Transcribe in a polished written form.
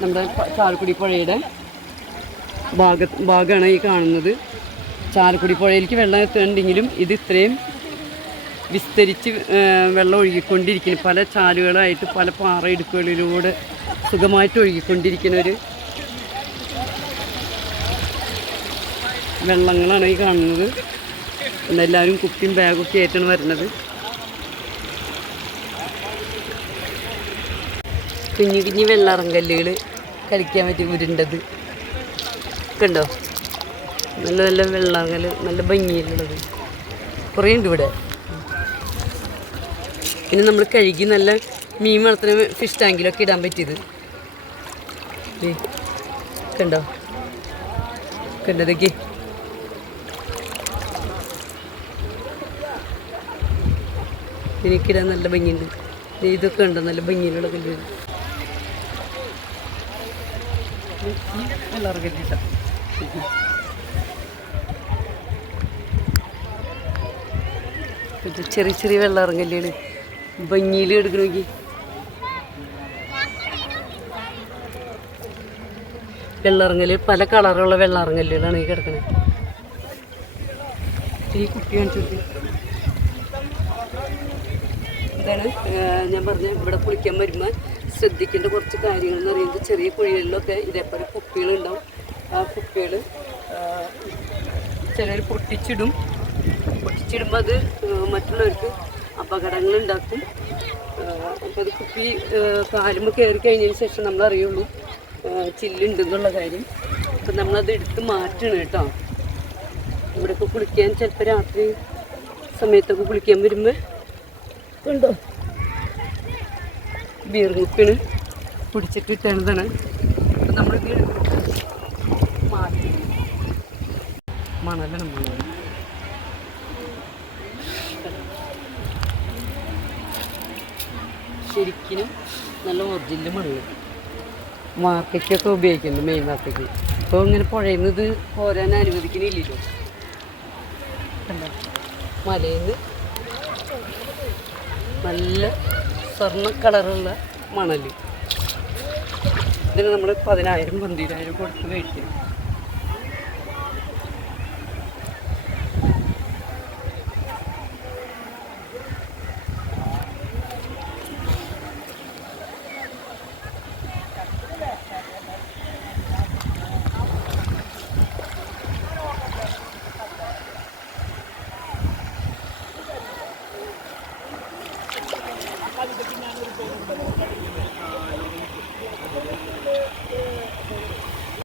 നമ്മുടെ ചാലക്കുടി പുഴയുടെ ഭാഗമാണ് ഈ കാണുന്നത്. ചാലക്കുടി പുഴയിലേക്ക് വെള്ളം എത്തുന്നുണ്ടെങ്കിലും ഇത് ഇത്രയും വിസ്തരിച്ച് വെള്ളം ഒഴുകിക്കൊണ്ടിരിക്കുന്നു. പല ചാലുകളായിട്ട് പല പാറ ഇടുക്കുകളിലൂടെ സുഖമായിട്ട് ഒഴുകിക്കൊണ്ടിരിക്കുന്ന ഒരു വെള്ളങ്ങളാണ് ഈ കാണുന്നത്. എല്ലാവരും കുപ്പിയും ബാഗൊക്കെ ആയിട്ടാണ് വരുന്നത്. കുഞ്ഞു കുഞ്ഞു വെള്ളറങ്കല്ലുകൾ കളിക്കാൻ പറ്റി ഉരുണ്ടത് കണ്ടോ. നല്ല നല്ല വെള്ളറങ്കൽ, നല്ല ഭംഗിയിലുള്ളത് കുറേ ഉണ്ട് ഇവിടെ. പിന്നെ നമ്മൾ കഴുകി നല്ല മീൻ വളർത്തുന്ന ഫിഷ് ടാങ്കിലൊക്കെ ഇടാൻ പറ്റിയത് കണ്ടോ. കണ്ടതൊക്കെ എനിക്കിടാൻ നല്ല ഭംഗിയുണ്ട്. ഇതൊക്കെ ഉണ്ടോ നല്ല ഭംഗിയിലുള്ള കല്ല്. ചെറിയ ചെറിയ വെള്ളറങ്കല്ലുകൾ ഭംഗിയിൽ എടുക്കണമെങ്കിൽ വെള്ളറങ്കല് പല കളറുള്ള വെള്ളറങ്കല്ലുകളാണ് ഈ കിടക്കുന്നത്. ഈ കുട്ടി കാണിച്ചു ഇതാണ് ഞാൻ പറഞ്ഞ ഇവിടെ കുളിക്കാൻ വരുമ്പോൾ ശ്രദ്ധിക്കേണ്ട കുറച്ച് കാര്യങ്ങൾ എന്ന് പറയുന്നത് ചെറിയ കുഴികളിലൊക്കെ ഇതേപോലെ കുപ്പികളുണ്ടാവും. ആ കുപ്പികൾ ചിലർ പൊട്ടിച്ചിടുമ്പോൾ അത് മറ്റുള്ളവർക്ക് അപകടങ്ങളുണ്ടാക്കും. അപ്പോൾ അത് കുപ്പി കാലുമ്പോൾ കയറി കഴിഞ്ഞതിന് ശേഷം നമ്മൾ അറിയുള്ളൂ ചില്ലുണ്ടെന്നുള്ള കാര്യം. അപ്പം നമ്മളത് എടുത്ത് മാറ്റണം കേട്ടോ. ഇവിടെയൊക്കെ കുളിക്കാൻ ചിലപ്പോൾ രാത്രി സമയത്തൊക്കെ കുളിക്കാൻ വരുമ്പോൾ ഉണ്ടോ ബീർ കുപ്പിയാണ് പിടിച്ചിട്ട് ഇട്ടതാണ്. അപ്പം നമ്മളിത് മാറ്റി മണലാണ് ശരിക്കും നല്ല ഒറിജിനൽ മണ്ണ്. മാർക്കറ്റൊക്കെ ഉപയോഗിക്കുന്നുണ്ട്, മെയിൻ മാർക്കറ്റ്. ഇപ്പോൾ ഇങ്ങനെ പുഴയിൽ നിന്ന് ഇത് പോരാൻ അനുവദിക്കുന്നില്ലല്ലോ. കണ്ടോ മലയിൽ നിന്ന് നല്ല സ്വർണ്ണ കളറുള്ള മണൽ. ഇതിന് നമ്മൾ 10,000 12,000 കൊടുത്ത് മേടിക്കും.